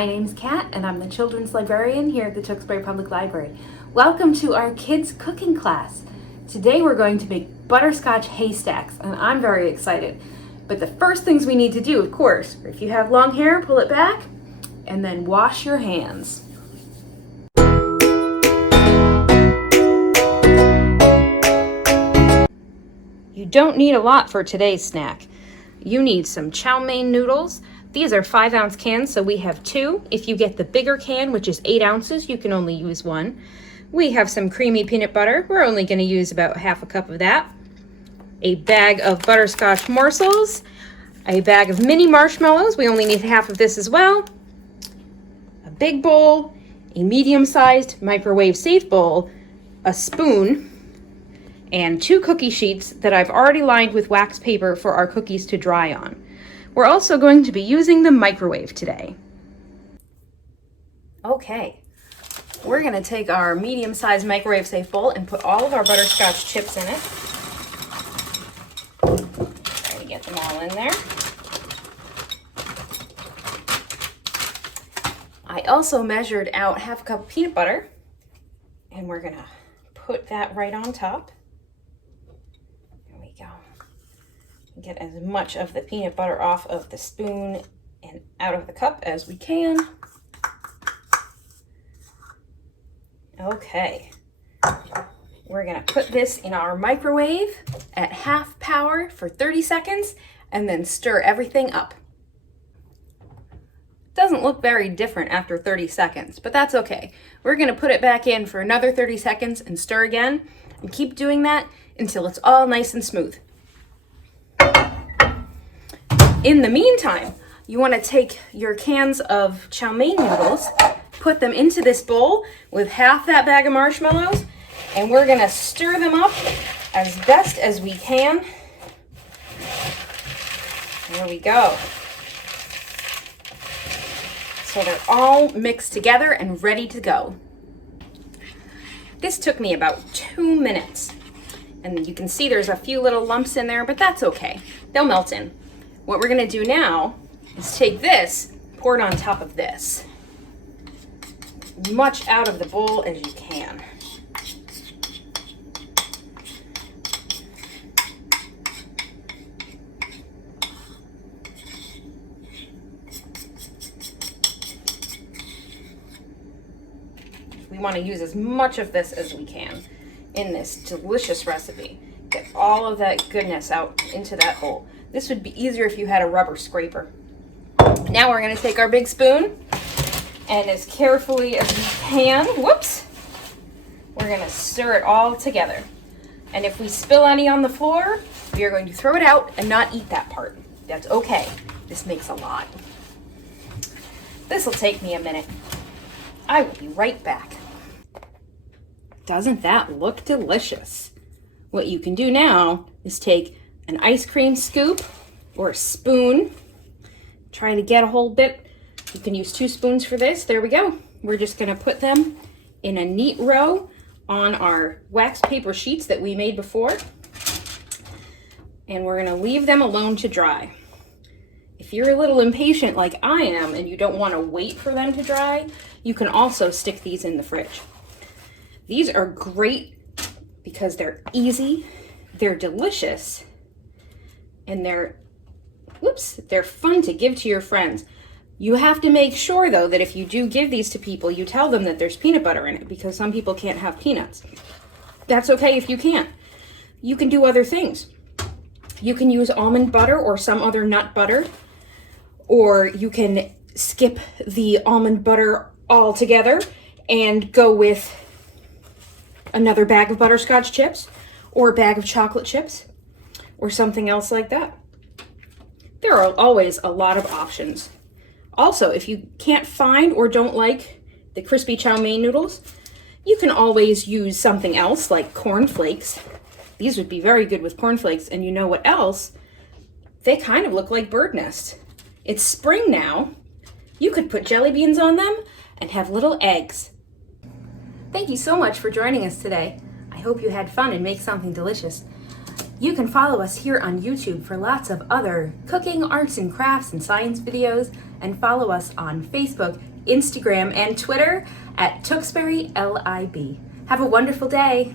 My name's Kat, and I'm the children's librarian here at the Tewksbury Public Library. Welcome to our kids cooking class. Today we're going to make butterscotch haystacks, and I'm very excited. But the first things we need to do, of course, if you have long hair, pull it back, and then wash your hands. You don't need a lot for today's snack. You need some chow mein noodles. These are 5-ounce cans, so we have 2. If you get the bigger can, which is 8 ounces, you can only use 1. We have some creamy peanut butter. We're only going to use about half a cup of that. A bag of butterscotch morsels. A bag of mini marshmallows. We only need half of this as well. A big bowl. A medium-sized microwave-safe bowl. A spoon. And 2 cookie sheets that I've already lined with wax paper for our cookies to dry on. We're also going to be using the microwave today. Okay, we're going to take our medium-sized microwave-safe bowl and put all of our butterscotch chips in it. Try to get them all in there. I also measured out half a cup of peanut butter, and we're going to put that right on top. There we go. Get as much of the peanut butter off of the spoon and out of the cup as we can. Okay, we're gonna put this in our microwave at half power for 30 seconds and then stir everything up. Doesn't look very different after 30 seconds, but that's okay. We're gonna put it back in for another 30 seconds and stir again and keep doing that until it's all nice and smooth. In the meantime, you want to take your cans of chow mein noodles, put them into this bowl with half that bag of marshmallows, and we're going to stir them up as best as we can. There we go. So they're all mixed together and ready to go. This took me about 2 minutes. And you can see there's a few little lumps in there, but that's okay. They'll melt in. What we're going to do now is take this, pour it on top of this. As much out of the bowl as you can. We want to use as much of this as we can in this delicious recipe. Get all of that goodness out into that bowl. This would be easier if you had a rubber scraper. Now we're going to take our big spoon and as carefully as we can, whoops, we're going to stir it all together. And if we spill any on the floor, we are going to throw it out and not eat that part. That's okay. This makes a lot. This will take me a minute. I will be right back. Doesn't that look delicious? What you can do now is take an ice cream scoop or a spoon. Try to get a whole bit. You can use 2 spoons for this. There we go. We're just going to put them in a neat row on our wax paper sheets that we made before. And we're going to leave them alone to dry. If you're a little impatient like I am and you don't want to wait for them to dry, you can also stick these in the fridge. These are great because they're easy, they're delicious, and they're fun to give to your friends. You have to make sure, though, that if you do give these to people, you tell them that there's peanut butter in it, because some people can't have peanuts. That's okay if you can't. You can do other things. You can use almond butter or some other nut butter, or you can skip the almond butter altogether and go with another bag of butterscotch chips or a bag of chocolate chips or something else like that. There are always a lot of options. Also, if you can't find or don't like the crispy chow mein noodles, you can always use something else like corn flakes. These would be very good with corn flakes, and you know what else? They kind of look like bird nests. It's spring now. You could put jelly beans on them and have little eggs. Thank you so much for joining us today. I hope you had fun and make something delicious. You can follow us here on YouTube for lots of other cooking, arts and crafts, and science videos, and follow us on Facebook, Instagram, and Twitter at Tewksbury LIB. Have a wonderful day.